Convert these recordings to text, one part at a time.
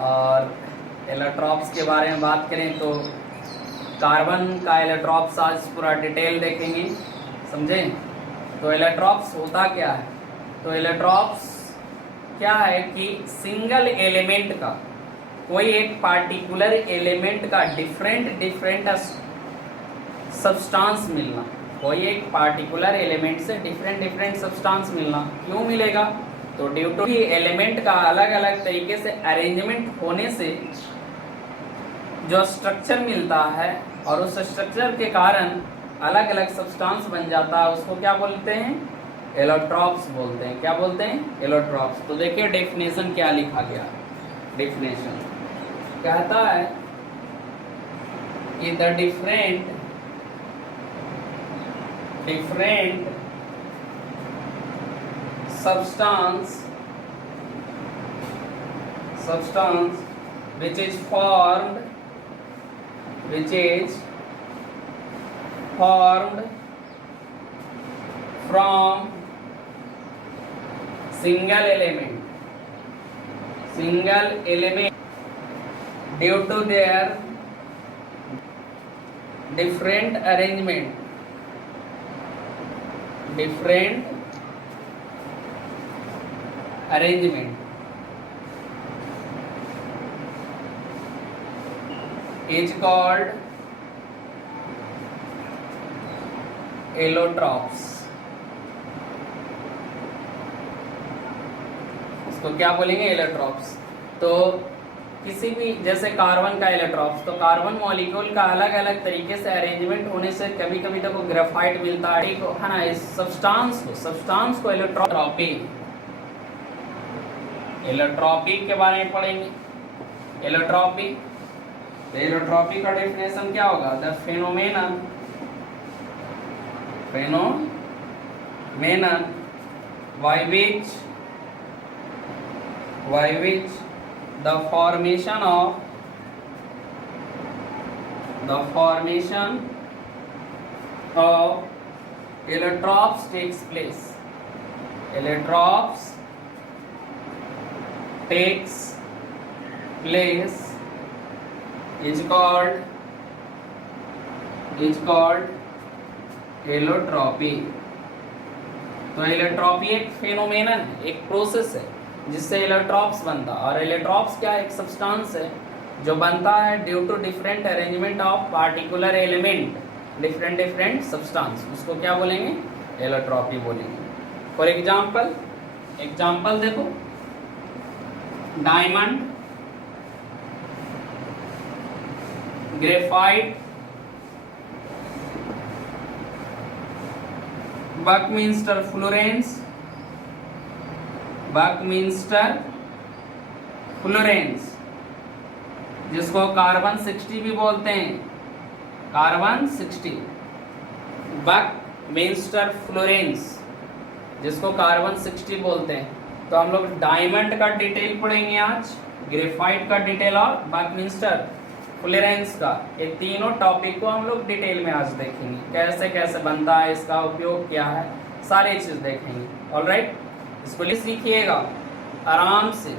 और एलोट्रॉप्स के बारे में बात करें तो कार्बन का एलोट्रॉप्स आज पूरा डिटेल देखेंगे, समझे। तो एलोट्रॉप्स होता क्या है? तो एलोट्रॉप्स क्या है कि सिंगल एलिमेंट का, कोई एक पार्टिकुलर एलिमेंट का डिफरेंट सब्सटेंस मिलना, कोई एक पार्टिकुलर एलिमेंट से डिफरेंट सब्सटेंस मिलना। क्यों मिलेगा? तो ड्यू टू एलिमेंट का अलग अलग तरीके से अरेंजमेंट होने से जो स्ट्रक्चर मिलता है और उस स्ट्रक्चर के कारण अलग अलग सब्सटेंस बन जाता है, उसको क्या बोलते हैं? एलोट्रॉप्स बोलते हैं। क्या बोलते हैं? एलोट्रॉप्स। तो देखिए डेफिनेशन क्या लिखा गया। डेफिनेशन कहता है कि the different substance which is formed from single element due to their different arrangement is called allotropes. इसको क्या बोलेंगे? एलोट्रॉप्स। तो किसी भी, जैसे कार्बन का एलोट्रॉप्स, तो कार्बन मॉलिक्यूल का अलग अलग तरीके से अरेंजमेंट होने से कभी कभी देखो ग्रेफाइट मिलता है, है ना। इस सब्सटेंस को एलोट्रॉपी के बारे में पढ़ेंगे। एलोट्रॉपी का डेफिनेशन क्या होगा? The phenomenon by which the formation of electrops takes place. Is called allotropy. तो एलोट्रॉपी एक फेनोमेनन है, एक प्रोसेस है जिससे एलोट्रॉप्स बनता है। और एलोट्रॉप्स क्या? एक सब्सटेंस है जो बनता है due to different arrangement of particular element, different substance. उसको क्या बोलेंगे? एलोट्रॉपी बोलेंगे। फॉर एग्जाम्पल देखो, डायमंड, ग्रेफाइट, बकमिंस्टर फ्लोरेंस, जिसको कार्बन 60 भी बोलते हैं। कार्बन 60, बकमिंस्टर फ्लोरेंस, जिसको कार्बन 60 बोलते हैं। तो हम लोग डायमंड का डिटेल पढ़ेंगे आज, ग्रेफाइट का डिटेल और बकमिंस्टर फ्लोरेंस का। ये तीनों टॉपिक को हम लोग डिटेल में आज देखेंगे, कैसे कैसे बनता है, इसका उपयोग क्या है, सारी चीज देखेंगे। ऑलराइट, इसको लिखिएगा आराम से,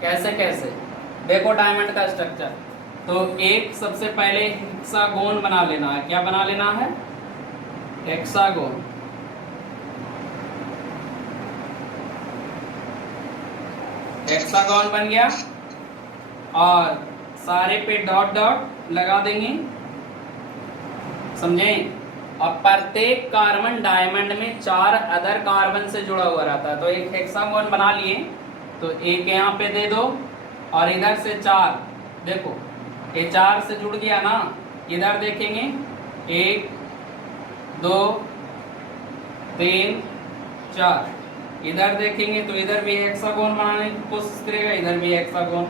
कैसे कैसे। देखो डायमंड का स्ट्रक्चर, तो एक सबसे पहले हेक्सागोन बना लेना है। क्या बना लेना है? हेक्सागोन। हेक्सागोन बन गया और सारे पे डॉट लगा देंगे, समझे। और प्रत्येक कार्बन डायमंड में 4 अदर कार्बन से जुड़ा हुआ रहता है। तो एक हेक्सागोन बना लिए, तो एक यहाँ पे दे दो और इधर से 4, देखो ये 4 से जुड़ गया ना। इधर देखेंगे 1 2 3 4, इधर देखेंगे तो इधर भी हेक्सागोन बनाने की कोशिश करेगा, इधर भी हेक्सागोन,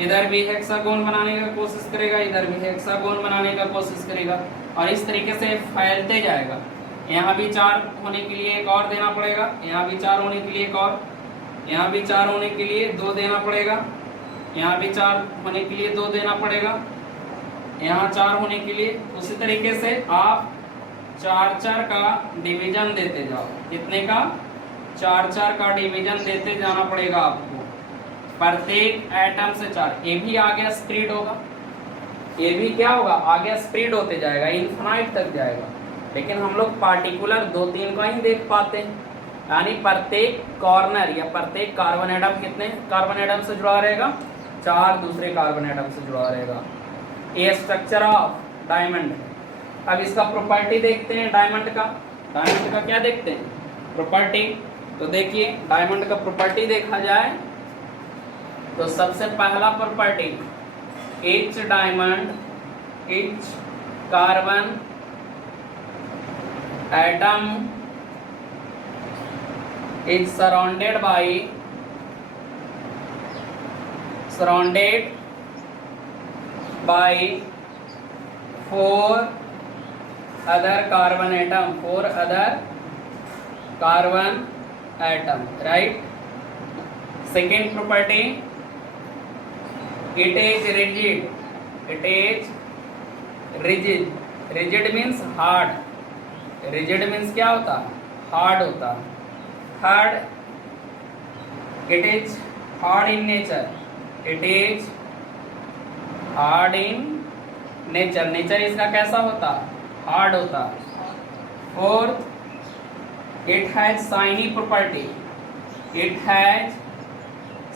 इधर भी हेक्सागोन बनाने का कोशिश करेगा, इधर भी हेक्सागोन बनाने का कोशिश करेगा। और इस तरीके से फैलते जाएगा। यहाँ भी 4 होने के लिए एक और देना पड़ेगा, यहाँ भी 4 होने के लिए एक और, यहाँ भी 4 होने के लिए 2 देना पड़ेगा, यहाँ भी 4 होने के लिए 2 देना पड़ेगा, यहाँ 4 होने के लिए। उसी तरीके से आप 4-4 का डिवीजन देते जाओ। कितने का? 4-4 का डिवीजन देते जाना पड़ेगा आपको। प्रत्येक एटम से 4, ये भी आगे स्प्रेड होगा, ये भी क्या होगा आगे स्प्रेड होते जाएगा, इन्फिनाइट तक जाएगा। लेकिन हम लोग पार्टिकुलर 2-3 का ही देख पाते हैं, यानी प्रत्येक कॉर्नर या प्रत्येक कार्बन एटम कितने कार्बन एटम से जुड़ा रहेगा, 4 दूसरे कार्बन एटम से जुड़ा रहेगा। ये स्ट्रक्चर ऑफ डायमंड है। अब इसका प्रॉपर्टी देखते हैं डायमंड का। डायमंड का क्या देखते हैं, प्रॉपर्टी। तो देखिए डायमंड का प्रॉपर्टी देखा जाए तो सबसे पहला property, each diamond, each carbon atom is surrounded by 4 other carbon atom, right? Second property, it is rigid. Rigid means hard. Rigid means क्या होता, hard होता। Third, it is hard in nature. It is hard in nature. Nature इसका कैसा होता, hard होता। Fourth, it has shiny property. It has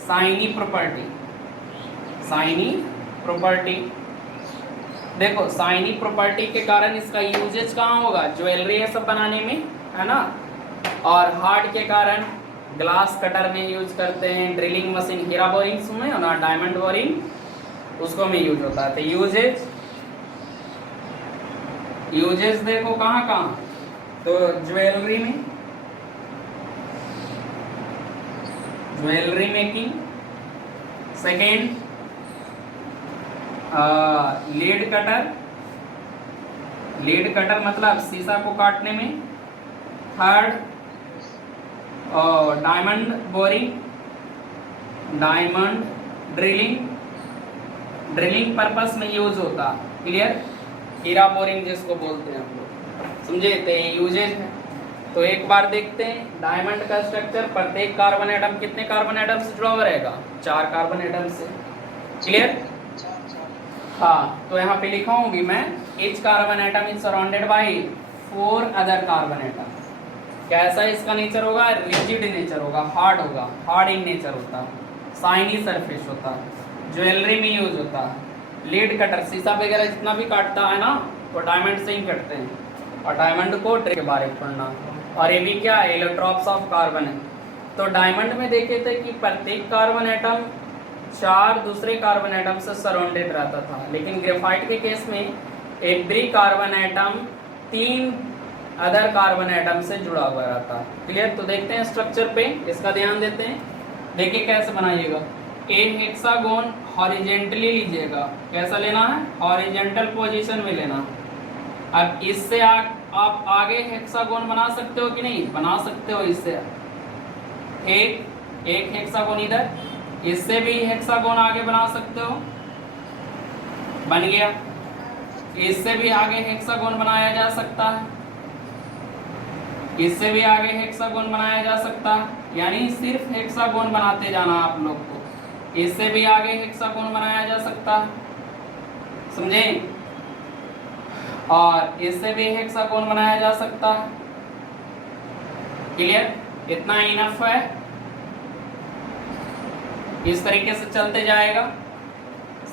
shiny property. Shiny property, देखो shiny property के कारण इसका यूजेज कहाँ होगा, ज्वेलरी ये सब बनाने में, है ना। और हार्ड के कारण ग्लास कटर में यूज करते हैं, ड्रिलिंग मशीन, हीरा बोरिंग सुने हो ना, डायमंड बोरिंग, उसको में यूज होता है। तो यूजेज देखो कहाँ कहाँ, तो ज्वेलरी में, jewellery making. Second, lead cutter मतलब शीशा को काटने में। Third, diamond boring, diamond drilling purpose में यूज होता, क्लियर। हीरा बोरिंग जिसको बोलते हैं हम लोग, समझे, तो यूजेज है। तो एक बार देखते हैं डायमंड का स्ट्रक्चर। प्रत्येक कार्बन एटम कितने कार्बन एटम से जुड़ा हुआ रहेगा, 4 कार्बन एटम से, क्लियर। हाँ, तो यहाँ पे लिखा हूँ भी मैं, each carbon atom is surrounded by 4 other carbon atom. कैसा इसका नेचर होगा, रिजिड नेचर होगा, हार्ड होगा, हार्ड इन नेचर होता, शाइनी सरफेस होता, ज्वेलरी में यूज होता। लीड कटर शीशा वगैरह जितना भी काटता है ना, वो डायमंड से ही कटते हैं। और डायमंड को ट्रे के बारे में पढ़ना। और ये भी क्या है, इलेक्ट्रॉन्स ऑफ कार्बन है। तो डायमंड में देखे थे कि प्रत्येक कार्बन एटम 4 दूसरे कार्बन एटम से सराउंडेड रहता था, लेकिन ग्रेफाइट के केस में every carbon atom 3 other carbon atom से जुड़ा हुआ रहता है, क्लियर। तो देखते हैं स्ट्रक्चर पे, इसका ध्यान देते हैं। देखिए कैसे बनाइएगा, एक हेक्सागोन हॉरिजेंटली लीजिएगा। कैसा लेना है, हॉरिजेंटल पोजीशन में लेना। अब इससे आप आगे हेक्सागोन बना सकते हो कि नहीं, बना सकते हो। इससे एक हेक्सागोन इधर, इससे भी हेक्सागोन आगे बना सकते हो, बन गया। इससे भी आगे हेक्सागोन बनाया जा सकता है, इससे भी आगे हेक्सागोन बनाया जा सकता है, यानी सिर्फ हेक्सागोन बनाते जाना आप लोग को। इससे भी आगे हेक्सागोन बनाया जा सकता है, समझे। और इससे भी हेक्सागोन बनाया जा सकता है, क्लियर। इतना इनफ है। इस तरीके से चलते जाएगा,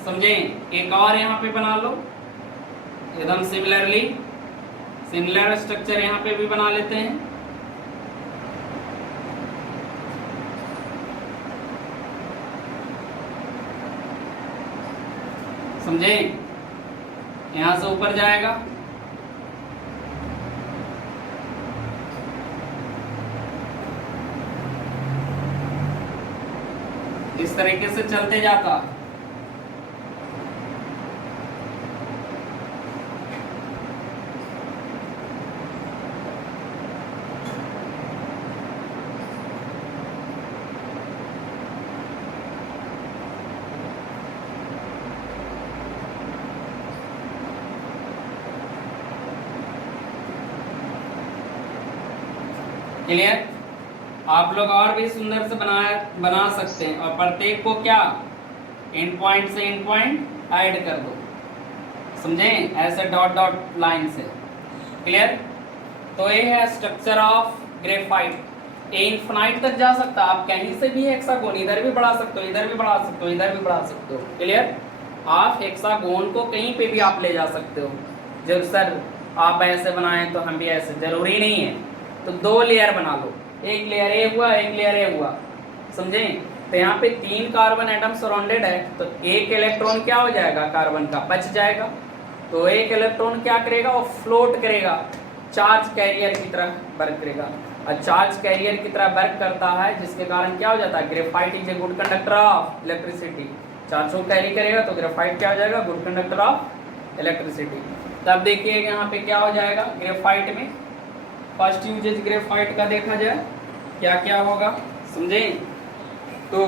समझे। एक और यहाँ पे बना लो एकदम सिमिलर स्ट्रक्चर यहाँ पे भी बना लेते हैं। समझे, यहां से ऊपर जाएगा, इस तरीके से चलते जाता। क्लियर। आप लोग और भी सुंदर से बना सकते हैं, और प्रत्येक को क्या एंड पॉइंट से एंड पॉइंट ऐड कर दो, समझे, ऐसे डॉट डॉट लाइन से। क्लियर? तो ये है स्ट्रक्चर ऑफ ग्रेफाइट। ये इन्फिनाइट तक जा सकता है, आप कहीं से भी हेक्सागोन इधर भी बढ़ा सकते हो, इधर भी बढ़ा सकते हो, इधर भी बढ़ा सकते हो। क्लियर? आप हेक्सागोन को कहीं पे भी आप ले जा सकते हो। जब सर आप ऐसे बनाएं तो हम भी ऐसे, जरूरी नहीं है। तो 2 लेयर बना लो, एक लेयर ए हुआ, एक लेयर ए हुआ, समझे। तो यहाँ पे 3 कार्बन एटम सराउंडेड है, तो एक इलेक्ट्रॉन क्या हो जाएगा, कार्बन का बच जाएगा। तो एक इलेक्ट्रॉन क्या करेगा, वो फ्लोट करेगा, चार्ज कैरियर की तरह वर्क करेगा। और चार्ज कैरियर की तरह वर्क करता है, जिसके कारण क्या हो जाता है, graphite is a good conductor of electricity. Charge को कैरी करेगा तो ग्रेफाइट क्या हो जाएगा, गुड कंडक्टर ऑफ इलेक्ट्रिसिटी। तब देखिएगा यहाँ पे क्या हो जाएगा ग्रेफाइट में। फर्स्ट यूजेज ग्रेफाइट का देखा जाए क्या क्या होगा, समझे। तो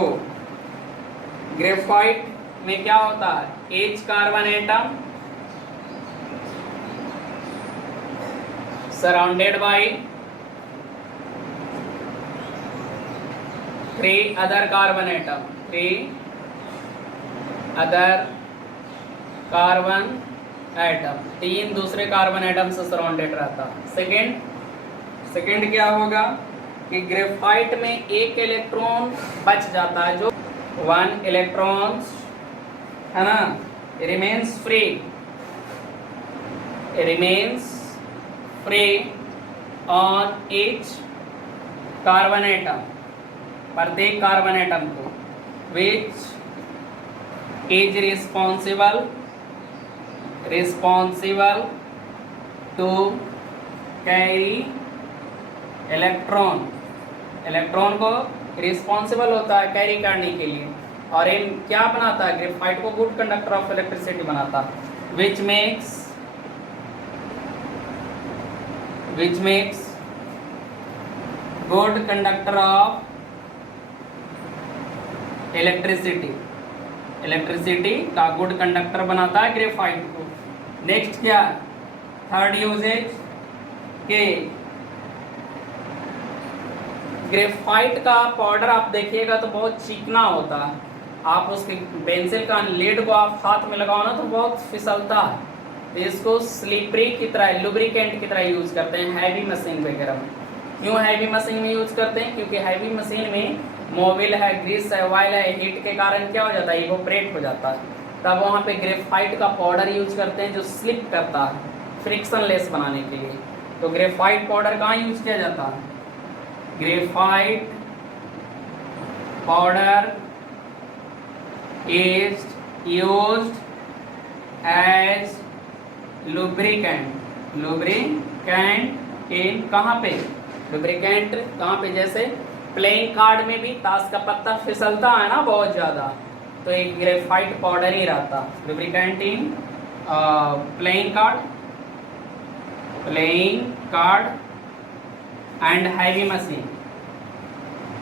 ग्रेफाइट में क्या होता है, H carbon atom surrounded by 3 other carbon atom, 3 other carbon atom, 3 दूसरे कार्बन एटम से सराउंडेड रहता। सेकेंड क्या होगा कि ग्रेफाइट में एक इलेक्ट्रॉन बच जाता है, जो 1 इलेक्ट्रॉन है ना, remains free on each carbon atom, प्रत्येक कार्बन एटम को, which is responsible to carry electron को रिस्पॉन्सिबल होता है कैरी करने के लिए। और इन क्या बनाता है, ग्रेफाइट को गुड कंडक्टर ऑफ इलेक्ट्रिसिटी बनाता है, which makes good conductor of electricity का गुड कंडक्टर बनाता है ग्रेफाइट को। नेक्स्ट क्या, थर्ड यूजेज के ग्रेफाइट का पाउडर आप देखिएगा तो बहुत चिकना होता है। आप उसके पेंसिल का लीड को आप हाथ में लगाओ ना तो बहुत फिसलता है, तो इसको स्लिपरी की तरह, लुब्रिकेंट की तरह यूज करते हैं हैवी मशीन वगैरह में। क्यों हैवी मशीन में यूज करते हैं, क्योंकि हैवी मशीन में मोबिल है, ग्रीस है, ऑयल है, हीट के कारण क्या हो जाता है, इवोपरेट हो जाता है। तब वहाँ पे ग्रेफाइट का पाउडर यूज करते हैं जो स्लिप करता है, फ्रिक्शनलेस बनाने के लिए। तो ग्रेफाइट पाउडर कहाँ यूज किया जाता है, graphite powder is used as lubricant in कहाँ पे, लुब्रिकेंट कहाँ पे, जैसे प्लेइंग कार्ड में भी ताश का पत्ता फिसलता है ना बहुत ज्यादा, तो एक ग्रेफाइट पाउडर ही रहता, lubricant in playing card and heavy machine.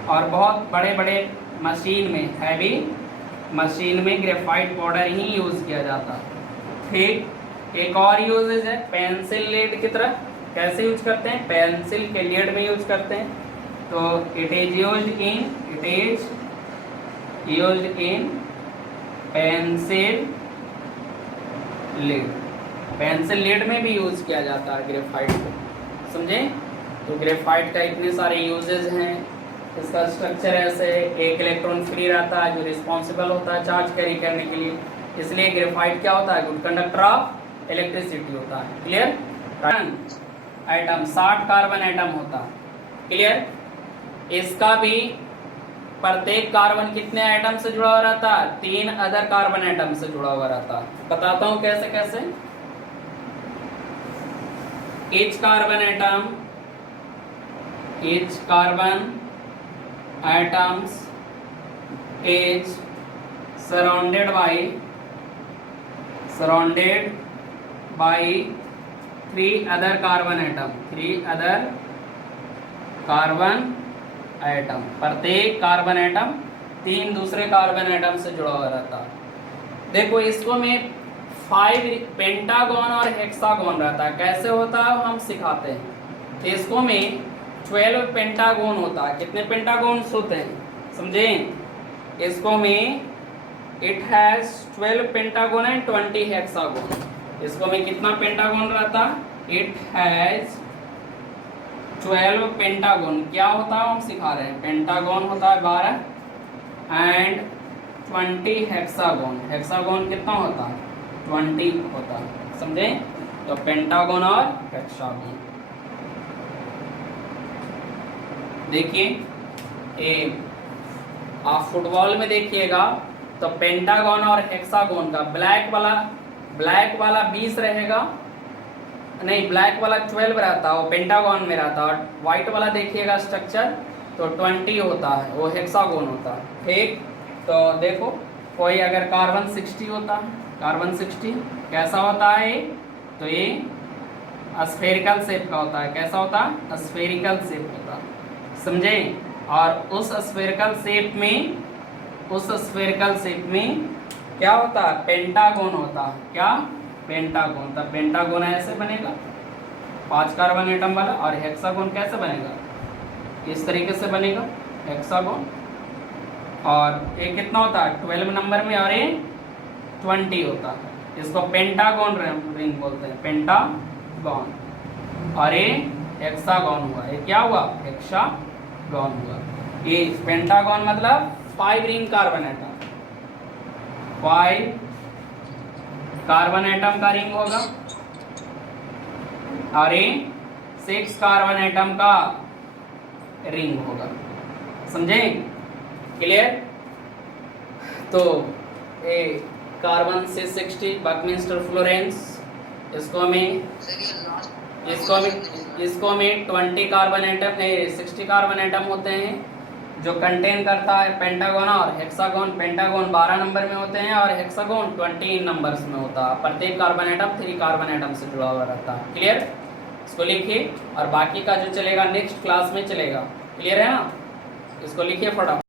और बहुत बड़े बड़े मशीन में, हैवी मशीन में ग्रेफाइट पाउडर ही यूज किया जाता। फिर एक और यूजेज है पेंसिल लीड की तरह। कैसे यूज करते हैं, पेंसिल के लीड में यूज करते हैं। तो it is used in pencil lead में भी यूज किया जाता है ग्रेफाइट को, समझे। तो ग्रेफाइट का इतने सारे यूजेज हैं। इसका स्ट्रक्चर ऐसे, एक इलेक्ट्रॉन फ्री रहता है जो रिस्पॉन्सिबल होता है चार्ज कैरी करने के लिए, इसलिए ग्रेफाइट क्या होता है, गुड कंडक्टर ऑफ इलेक्ट्रिसिटी होता है। क्लियर। एटम 60 कार्बन एटम होता है। क्लियर। इसका भी प्रत्येक कार्बन कितने एटम से जुड़ा हुआ रहता है, 3 अदर कार्बन एटम से जुड़ा हुआ रहता है। बताता हूं कैसे कैसे। each carbon atoms is surrounded by 3 other carbon atom। प्रत्येक कार्बन एटम 3 दूसरे कार्बन एटम से जुड़ा हुआ रहता। देखो इसको में 5 पेंटागन और हेक्सागन रहता है। कैसे होता है हम सिखाते हैं। इसको में 12 पेंटागोन होता है। कितने पेंटागोन्स होते हैं समझे? इसको में it has 12 pentagon and 20 hexagon. इसको में कितना पेंटागोन रहता? It has 12 pentagon. क्या होता है हम सिखा रहे हैं। पेंटागोन होता है 12 एंड 20 हेक्सागोन। हेक्सागोन कितना होता है? 20 होता है। समझे? तो पेंटागोन और हेक्सागोन। देखिए आप फुटबॉल में देखिएगा तो पेंटागन और हेक्सागोन का ब्लैक वाला 20 रहेगा, नहीं ब्लैक वाला 12 रहता है, वो पेंटागन में रहता है। और व्हाइट वाला देखिएगा स्ट्रक्चर तो 20 होता है, वो हेक्सागोन होता है। ठीक, तो देखो कोई अगर कार्बन 60 होता है, कार्बन 60 कैसा होता है? तो ये स्फेरिकल शेप का होता है। कैसा होता है? स्फेरिकल शेप होता है। समझे? और उस स्फेरिकल शेप में क्या होता है? पेंटागोन होता है। क्या? पेंटागोन। तब पेंटागोन ऐसे बनेगा 5 कार्बन एटम वाला। और हेक्सागोन कैसे बनेगा? इस तरीके से बनेगा हेक्सागोन। और ये कितना होता है? 12 नंबर में, और ये 20 होता है। इसको पेंटागोन रिंग बोलते हैं, पेंटागोन। और ये हेक्सागोन हुआ। ये क्या हुआ? हेक्सागोन हुआ। ये पेंटागोन मतलब 5 ring carbon atom, 5 carbon atom का रिंग होगा। और ये 6 कार्बन एटम का रिंग होगा। समझे? क्लियर? तो ये कार्बन से 60 बकमिंस्टर फ्लोरेंस, इसको में 20 कार्बन एटम 60 कार्बन एटम होते हैं जो कंटेन करता है पेंटागोन और हेक्सागोन। पेंटागोन 12 नंबर में होते हैं और हेक्सागोन 20 नंबर्स में होता है। प्रत्येक कार्बन एटम 3 कार्बन एटम से जुड़ा हुआ रहता है। क्लियर? इसको लिखिए और बाकी का जो चलेगा नेक्स्ट क्लास में चलेगा। क्लियर है ना? इसको लिखिए फटाफट।